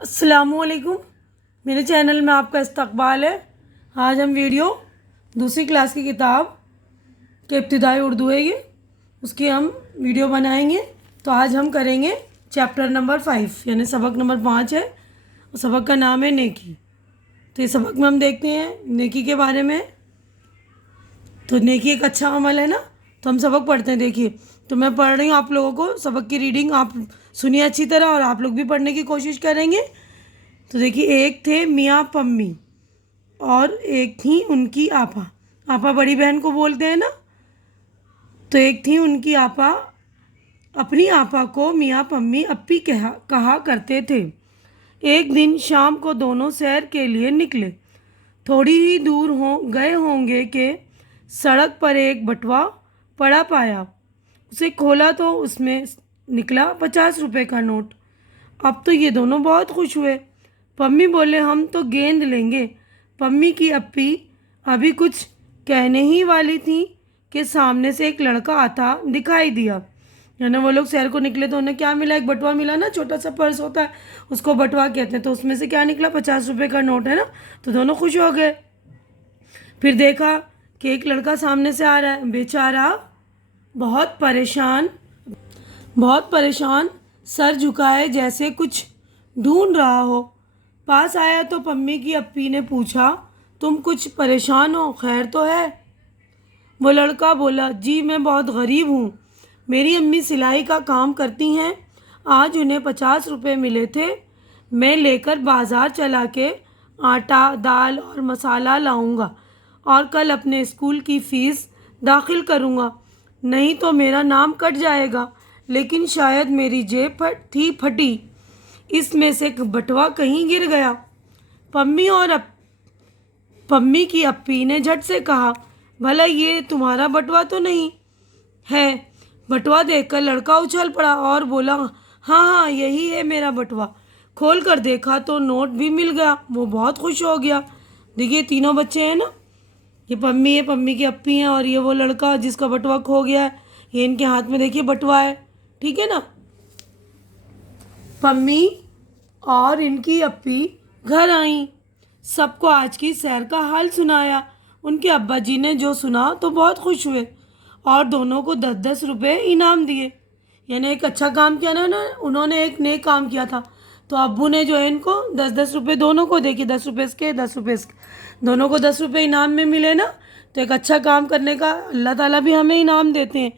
अस्सलामुअलैकुम। मेरे चैनल में आपका इस्तकबाल है। आज हम वीडियो दूसरी क्लास की किताब के इब्तिदाई उर्दू है ये, उसकी हम वीडियो बनाएंगे। तो आज हम करेंगे चैप्टर नंबर 5 यानी सबक नंबर 5 है और सबक का नाम है नेकी। तो ये सबक में हम देखते हैं नेकी के बारे में। तो नेकी एक अच्छा अमल है ना। तो हम सबक पढ़ते हैं। देखिए, तो मैं पढ़ रही हूँ आप लोगों को सबक की रीडिंग आप सुनिए अच्छी तरह और आप लोग भी पढ़ने की कोशिश करेंगे। तो देखिए, एक थे मियाँ पम्मी और एक थी उनकी आपा। आपा बड़ी बहन को बोलते हैं ना। तो एक थी उनकी आपा। अपनी आपा को मियाँ पम्मी अप्पी कहा करते थे। एक दिन शाम को दोनों सैर के लिए निकले। थोड़ी ही दूर हो गए होंगे कि सड़क पर एक बटुआ पड़ा पाया। उसे खोला तो उसमें निकला 50 रुपए का नोट। अब तो ये दोनों बहुत खुश हुए। पम्मी बोले, हम तो गेंद लेंगे। पम्मी की अप्पी अभी कुछ कहने ही वाली थी कि सामने से एक लड़का आता दिखाई दिया। यानी वो लोग शहर को निकले तो उन्हें क्या मिला? एक बटुआ मिला ना, छोटा सा पर्स होता है उसको बटुआ कहते हैं। तो उसमें से क्या निकला? 50 रुपए का नोट है ना। तो दोनों खुश हो गए। फिर देखा कि एक लड़का सामने से आ रहा है। बेचारा बहुत परेशान बहुत परेशान, सर झुकाए जैसे कुछ ढूंढ रहा हो। पास आया तो पम्मी की अप्पी ने पूछा, तुम कुछ परेशान हो? खैर तो है? वो लड़का बोला, जी मैं बहुत गरीब हूँ। मेरी अम्मी सिलाई का काम करती हैं। आज उन्हें 50 रुपये मिले थे। मैं लेकर बाज़ार चला के आटा दाल और मसाला लाऊंगा और कल अपने स्कूल की फ़ीस दाखिल करूंगा। नहीं तो मेरा नाम कट जाएगा। लेकिन शायद मेरी जेब थी फटी, इसमें से बटुआ कहीं गिर गया। पम्मी और पम्मी की अप्पी ने झट से कहा, भला ये तुम्हारा बटुआ तो नहीं है? बटुआ देखकर लड़का उछल पड़ा और बोला, हाँ हाँ यही है मेरा बटुआ। खोल कर देखा तो नोट भी मिल गया। वो बहुत खुश हो गया। देखिए, तीनों बच्चे हैं ना। ये पम्मी है, पम्मी की अप्पी हैं और ये वो लड़का जिसका बटुआ खो गया है। ये इनके हाथ में देखिए बटुआ है। ठीक है ना। पम्मी और इनकी अप्पी घर आई। सबको आज की सैर का हाल सुनाया। उनके अब्बा जी ने जो सुना तो बहुत खुश हुए और दोनों को 10-10 रुपये इनाम दिए। यानी एक अच्छा काम किया ना उन्होंने, एक नेक काम किया था। तो अब्बू ने जो है इनको 10-10 रुपये दोनों को देखिए, 10 रुपये इसके 10 रुपये इसके, दोनों को 10 रुपये इनाम में मिले ना। तो एक अच्छा काम करने का अल्लाह ताला भी हमें इनाम देते हैं।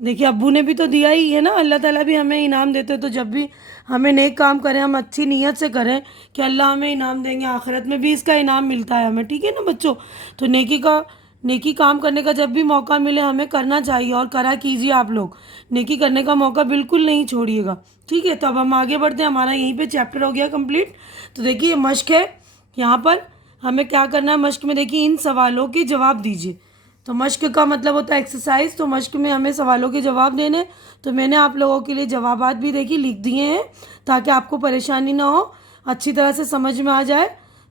देखिए, अब्बू ने भी तो दिया ही है ना। अल्लाह ताला भी हमें इनाम देते हैं। तो जब भी हमें नेक काम करें, हम अच्छी नीयत से करें कि अल्लाह हमें इनाम देंगे, आखिरत में भी इसका इनाम मिलता है हमें। ठीक है ना बच्चों। तो नेकी काम करने का जब भी मौका मिले हमें करना चाहिए और करा कीजिए आप लोग। नेकी करने का मौका बिल्कुल नहीं छोड़िएगा। ठीक है। तो अब हम आगे बढ़ते हैं। हमारा यहीं पे चैप्टर हो गया कंप्लीट। तो देखिए, मश्क है यहाँ पर। हमें क्या करना है मश्क में? देखिए, इन सवालों के जवाब दीजिए। तो मश्क का मतलब होता है एक्सरसाइज। तो मश्क में हमें सवालों के जवाब देने। तो मैंने आप लोगों के लिए जवाबात भी देखिए लिख दिए हैं ताकि आपको परेशानी ना हो, अच्छी तरह से समझ में आ जाए।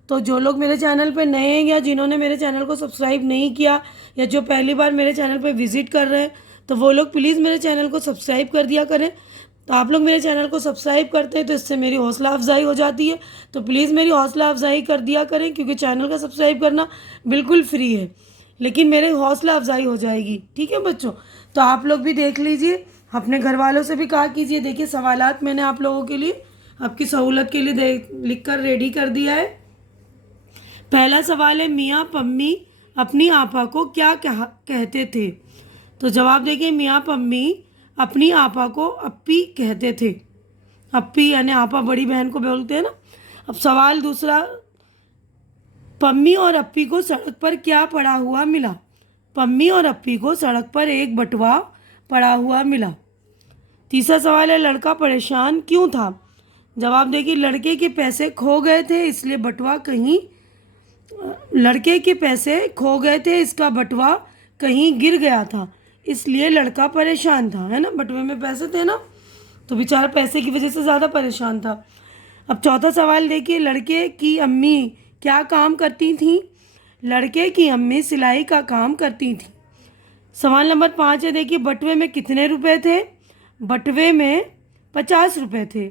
तो जो लोग मेरे चैनल पे नए हैं या जिन्होंने मेरे चैनल को सब्सक्राइब नहीं किया या जो पहली बार मेरे चैनल पे विज़िट कर रहे हैं, तो वो लोग प्लीज़ मेरे चैनल को सब्सक्राइब कर दिया करें। तो आप लोग मेरे चैनल को सब्सक्राइब करते हैं तो इससे मेरी हौसला अफजाई हो जाती है। तो प्लीज़ मेरी हौसला अफजाई कर दिया करें, क्योंकि चैनल का सब्सक्राइब करना बिल्कुल फ्री है, लेकिन मेरे हौसला अफजाई हो जाएगी। ठीक है बच्चों। तो आप लोग भी देख लीजिए, अपने घर वालों से भी कहा कीजिए। देखिए, सवालात मैंने आप लोगों के लिए आपकी सहूलत के लिए लिख कर रेडी कर दिया है। पहला सवाल है, मियाँ पम्मी अपनी आपा को क्या कहते थे? तो जवाब देखिए, मियाँ पम्मी अपनी आपा को अप्पी कहते थे। अप्पी यानी आपा बड़ी बहन को बोलते हैं ना। अब सवाल दूसरा, पम्मी और अप्पी को सड़क पर क्या पड़ा हुआ मिला? पम्मी और अप्पी को सड़क पर एक बटुआ पड़ा हुआ मिला। तीसरा सवाल है, लड़का परेशान क्यों था? जवाब देखिए, लड़के के पैसे खो गए थे इसलिए बटुआ कहीं लड़के के पैसे खो गए थे, इसका बटुआ कहीं गिर गया था, इसलिए लड़का परेशान था। है ना, बटुए में पैसे थे ना, तो बेचारा पैसे की वजह से ज़्यादा परेशान था। अब चौथा सवाल देखिए, लड़के की अम्मी क्या काम करती थी? लड़के की अम्मी सिलाई का काम करती थी। सवाल नंबर 5 है। देखिए, बटुए में कितने रुपए थे? बटुए में 50 रुपये थे।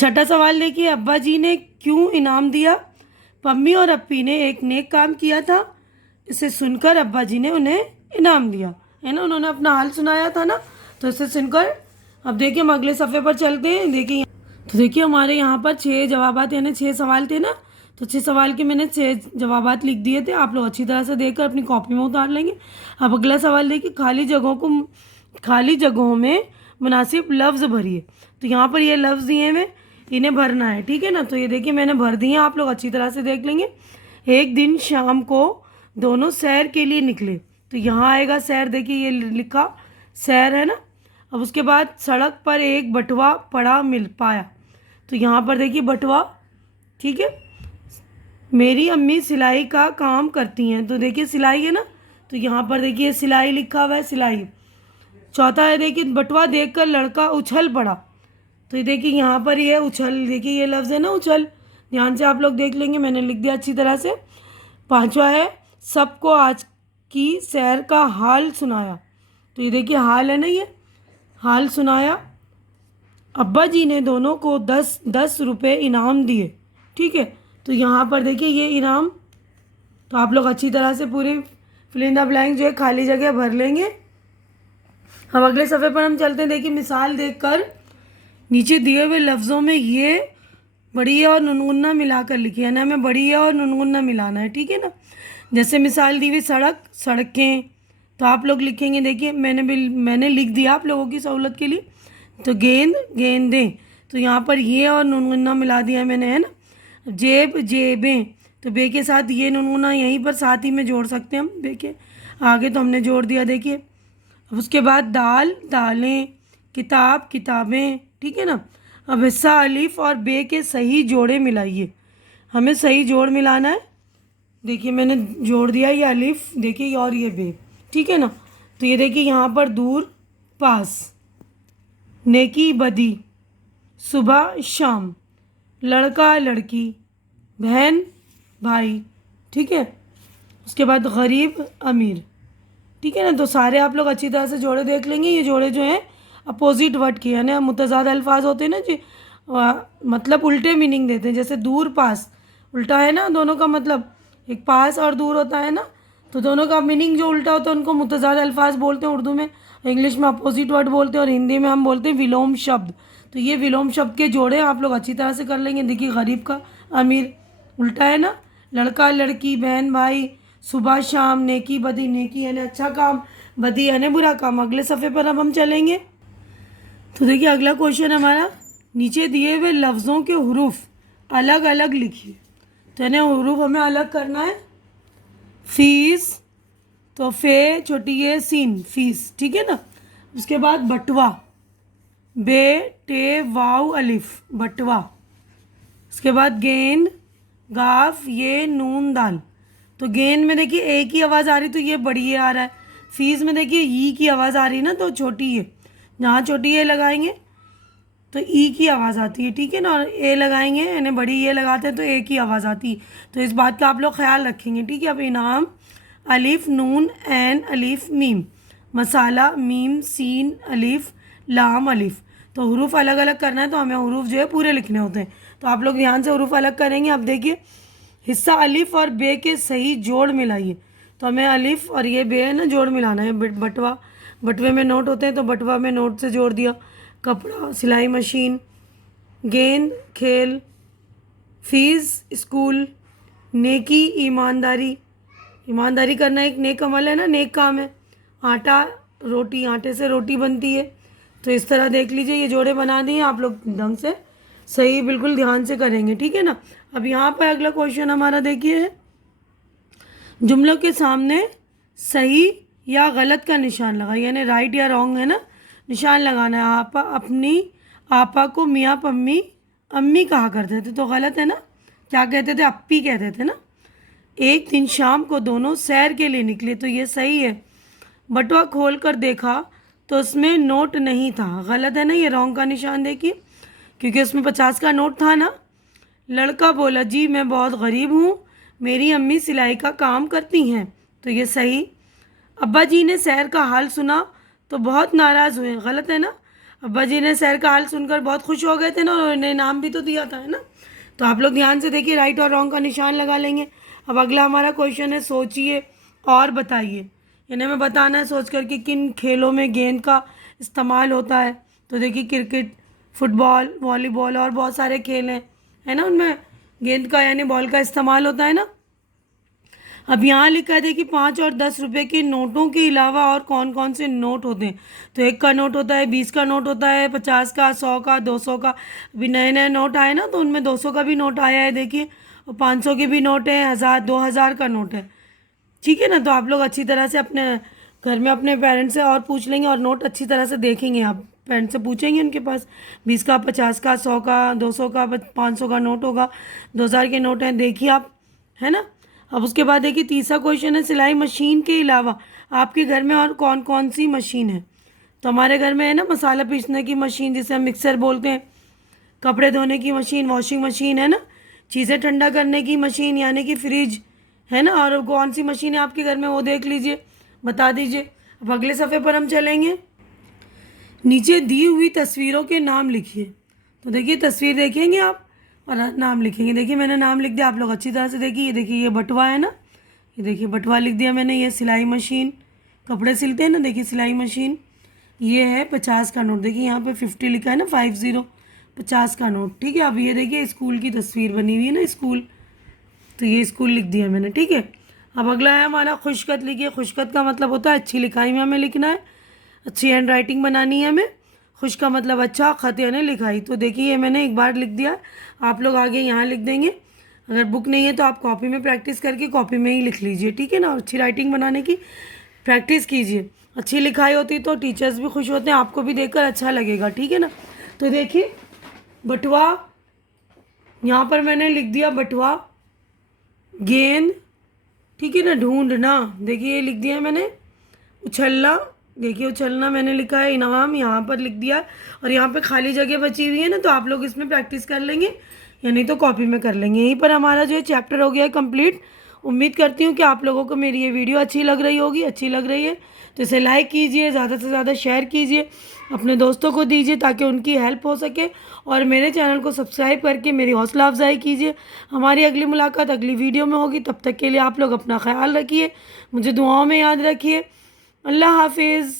छठा सवाल देखिए, अब्बा जी ने क्यों इनाम दिया? पम्मी और अप्पी ने एक नेक काम किया था, इसे सुनकर अब्बा जी ने उन्हें इनाम दिया, है ना, उन्होंने अपना हाल सुनाया था ना, तो इसे सुनकर। अब देखिए हम अगले सफ़े पर चलते हैं। देखिए तो देखिए हमारे यहाँ पर 6 जवाबात यानी 6 सवाल थे ना, तो 6 सवाल के मैंने 6 जवाबात लिख दिए थे। आप लोग अच्छी तरह से देखकर अपनी कॉपी में उतार लेंगे। अब अगला सवाल देखिए, खाली जगहों में मुनासिब लफ्ज़ भरिए। तो यहाँ पर ये लफ्ज़ दिए हुए, इन्हें भरना है, ठीक है ना। तो ये देखिए मैंने भर दिए, आप लोग अच्छी तरह से देख लेंगे। एक दिन शाम को दोनों सैर के लिए निकले, तो यहाँ आएगा सैर, देखिए ये लिखा सैर है ना। अब उसके बाद सड़क पर एक बटुआ पड़ा मिल पाया, तो यहाँ पर देखिए बटुआ, ठीक है। मेरी अम्मी सिलाई का काम करती हैं, तो देखिए सिलाई है ना, तो यहाँ पर देखिए सिलाई लिखा हुआ है, सिलाई। चौथा है देखिए, बटुआ देखकर लड़का उछल पड़ा, तो ये देखिए यहाँ पर ये उछल, देखिए ये लफ्ज़ है ना उछल, ध्यान से आप लोग देख लेंगे, मैंने लिख दिया अच्छी तरह से। पांचवा है, सबको आज की सैर का हाल सुनाया, तो ये देखिए हाल है ना, ये हाल सुनाया। अब्बा जी ने दोनों को 10-10 रुपये इनाम दिए, ठीक है। तो यहाँ पर देखिए ये इनाम, तो आप लोग अच्छी तरह से पूरी फिल इन द ब्लैंक जो है खाली जगह भर लेंगे। अब अगले सफ़े पर हम चलते हैं। देखिए मिसाल देखकर नीचे दिए हुए लफ्ज़ों में ये बढ़िया और नुनगुना मिलाकर लिखिए, है ना, हमें बढ़िया और नुनगुना मिलाना है, ठीक है ना। जैसे मिसाल दी हुई सड़क, सड़कें, तो आप लोग लिखेंगे, देखिए मैंने लिख दिया आप लोगों की सहूलत के लिए। तो गेंद, गेंदें, तो यहाँ पर ये और नुनगुना मिला दिया मैंने, है ना। जेब, जेबें, तो बे के साथ ये नुनगुना यहीं पर साथ ही में जोड़ सकते हैं हम, देखिए आगे तो हमने जोड़ दिया, देखिए। अब उसके बाद दाल, दालें, किताब, किताबें, ठीक है ना। अब हिस्सा अलिफ और बे के सही जोड़े मिलाइए, हमें सही जोड़ मिलाना है। देखिए मैंने जोड़ दिया, ये अलिफ देखिए और ये बे, ठीक है ना। तो ये देखिए यहाँ पर दूर, पास, नेकी, बदी, सुबह, शाम, लड़का, लड़की, बहन, भाई, ठीक है। उसके बाद गरीब, अमीर, ठीक है ना। तो सारे आप लोग अच्छी तरह से जोड़े देख लेंगे। ये जोड़े जो हैं अपोजिट वर्ड के, यानी मुतज़ाद अल्फाज होते हैं ना जी, मतलब उल्टे मीनिंग देते हैं। जैसे दूर, पास, उल्टा है ना दोनों का, मतलब एक पास और दूर होता है ना, तो दोनों का मीनिंग जो उल्टा होता है उनको मुतज़ाद अल्फाज बोलते हैं उर्दू में, इंग्लिश में अपोजिट वर्ड बोलते हैं, और हिंदी में हम बोलते हैं विलोम शब्द। तो ये विलोम शब्द के जोड़े आप लोग अच्छी तरह से कर लेंगे। देखिए गरीब का अमीर उल्टा है ना, लड़का, लड़की, बहन, भाई, सुबह, शाम, नेकी, बदी, नेकी यानी अच्छा काम, बदी यानी बुरा काम। अगले सफ़े पर अब हम चलेंगे। तो देखिए अगला क्वेश्चन हमारा, नीचे दिए हुए लफ्ज़ों के हुरूफ अलग अलग लिखिए। तो यानी हुरूफ हमें अलग करना है। फीस, तो फे छोटी ये सीन, फीस, ठीक है ना। उसके बाद बटवा, बे टे वाव अलिफ, बटवा। उसके बाद गेंद, गाफ ये नून दाल, तो गेंद में देखिए ए की आवाज़ आ रही, तो ये बड़ी ए आ रहा है। फीस में देखिए ई की आवाज़ आ रही ना, तो छोटी ए, जहाँ छोटी ए लगाएंगे तो ई की आवाज़ आती है, ठीक है ना। और ए लगाएंगे यानी बड़ी ए लगाते हैं तो ए की आवाज़ आती है। तो इस बात का आप लोग ख्याल रखेंगे, ठीक है। अब इनाम, अलिफ, नून, ऐन, अलिफ, मीम, मसाला, मीम, सीन, अलिफ, लाम, अलिफ। तो हुरूफ अलग अलग करना है, तो हमें हुरूफ जो है पूरे लिखने होते हैं। तो आप लोग ध्यान से हुरूफ अलग करेंगे। अब देखिए हिस्सा अलिफ और बे के सही जोड़ मिलाइए, तो हमें अलिफ और ये बे है ना जोड़ मिलाना है। बटवा, बटवे में नोट होते हैं, तो बटवा में नोट से जोड़ दिया। कपड़ा, सिलाई मशीन, गेंद, खेल, फीस, स्कूल, नेकी, ईमानदारी, ईमानदारी करना एक नेक अमल है ना, नेक काम है। आटा, रोटी, आटे से रोटी बनती है। तो इस तरह देख लीजिए ये जोड़े बना दिए आप लोग ढंग से, सही बिल्कुल ध्यान से करेंगे, ठीक है ना। अब यहाँ पर अगला क्वेश्चन हमारा देखिए है, जुमलों के सामने सही या गलत का निशान लगाइए, यानी राइट या रॉन्ग है ना, निशान लगाना है। आपा अपनी आपा को मियाँ पम्मी अम्मी कहा करते थे, तो गलत है ना, क्या कहते थे, अप्पी कहते थे ना। एक दिन शाम को दोनों सैर के लिए निकले, तो ये सही है। बटुआ खोल कर देखा तो उसमें नोट नहीं था, गलत है ना, ये रॉन्ग का निशान देखिए, क्योंकि उसमें 50 का नोट था ना। लड़का बोला, जी मैं बहुत गरीब हूँ, मेरी अम्मी सिलाई का काम करती हैं, तो ये सही। अब्बा जी ने सैर का हाल सुना तो बहुत नाराज़ हुए, गलत है ना। अब्बा जी ने शहर का हाल सुनकर बहुत खुश हो गए थे ना, उन्होंने इनाम भी तो दिया था, है ना। तो आप लोग ध्यान से देखिए, राइट और रॉन्ग का निशान लगा लेंगे। अब अगला हमारा क्वेश्चन है, सोचिए और बताइए। इन्हें हमें बताना है सोच कर कि किन खेलों में गेंद का इस्तेमाल होता है। तो देखिए, क्रिकेट, फुटबॉल, वॉलीबॉल और बहुत सारे खेल हैं, है ना, उनमें गेंद का यानी बॉल का इस्तेमाल होता है ना। अब यहाँ लिखा है देखिए, 5 और 10 रुपए के नोटों के अलावा और कौन कौन से नोट होते हैं। तो 1 का नोट होता है, 20 का नोट होता है, 50 का, 100 का, 200 का। अभी नए नए नोट आए ना, तो उनमें 200 का भी नोट आया है देखिए, और 500 के भी नोट है, 1000, 2000 का नोट है। ठीक है ना। तो आप लोग अच्छी तरह से अपने घर में अपने पेरेंट्स से और पूछ लेंगे, और नोट अच्छी तरह से देखेंगे। आप पेरेंट्स से पूछेंगे उनके पास, 20 का, 50 का, 100 का, 200 का, 500 का नोट होगा, 2000 के नोट हैं, देखिए आप, है ना। अब उसके बाद देखिए, तीसरा क्वेश्चन है, सिलाई मशीन के अलावा आपके घर में और कौन कौन सी मशीन है। तो हमारे घर में है ना, मसाला पीसने की मशीन जिसे हम मिक्सर बोलते हैं, कपड़े धोने की मशीन, वॉशिंग मशीन, है ना, चीज़ें ठंडा करने की मशीन यानी कि फ्रिज, है ना। और कौन सी मशीन है आपके घर में, वो देख लीजिए, बता दीजिए। अब अगले सफ़े पर हम चलेंगे। नीचे दी हुई तस्वीरों के नाम लिखिए। तो देखिए, तस्वीर देखेंगे आप और नाम लिखेंगे। देखिए, मैंने नाम लिख दिया, आप लोग अच्छी तरह से देखिए। ये देखिए, ये बटुआ है ना, ये देखिए बटुआ लिख दिया मैंने। ये सिलाई मशीन, कपड़े सिलते हैं ना, देखिए सिलाई मशीन। ये है 50 का नोट, देखिए यहाँ पे 50 लिखा है ना, 50, 50 का नोट। ठीक है। अब ये देखिए, स्कूल की तस्वीर बनी हुई है ना, स्कूल, तो ये स्कूल लिख दिया मैंने। ठीक है। अब अगला है हमारा खुशखत। लिखिए, खुशखत का मतलब होता है अच्छी लिखाई में हमें लिखना है, अच्छी हैंड राइटिंग बनानी है हमें। खुश का मतलब अच्छा, खत यानी लिखाई। तो देखिए, ये मैंने एक बार लिख दिया, आप लोग आगे यहाँ लिख देंगे। अगर बुक नहीं है तो आप कॉपी में प्रैक्टिस करके कॉपी में ही लिख लीजिए, ठीक है ना। और अच्छी राइटिंग बनाने की प्रैक्टिस कीजिए। अच्छी लिखाई होती तो टीचर्स भी खुश होते हैं, आपको भी देखकर अच्छा लगेगा, ठीक है ना। तो देखिए, बटुआ, यहाँ पर मैंने लिख दिया बटुआ, गेंद, ठीक है ना, ढूंढना, देखिए ये लिख दिया है मैंने। उछलना, देखिए उछलना मैंने लिखा है। इनाम यहाँ पर लिख दिया, और यहाँ पे खाली जगह बची हुई है ना, तो आप लोग इसमें प्रैक्टिस कर लेंगे, या नहीं तो कॉपी में कर लेंगे। यहीं पर हमारा जो है चैप्टर हो गया है कंप्लीट। उम्मीद करती हूँ कि आप लोगों को मेरी ये वीडियो अच्छी लग रही होगी। अच्छी लग रही है तो इसे लाइक कीजिए, ज़्यादा से ज़्यादा शेयर कीजिए, अपने दोस्तों को दीजिए ताकि उनकी हेल्प हो सके, और मेरे चैनल को सब्सक्राइब करके मेरी हौसला अफजाई कीजिए। हमारी अगली मुलाकात अगली वीडियो में होगी, तब तक के लिए आप लोग अपना ख्याल रखिए, मुझे दुआओं में याद रखिए। अल्लाह हाफिज़।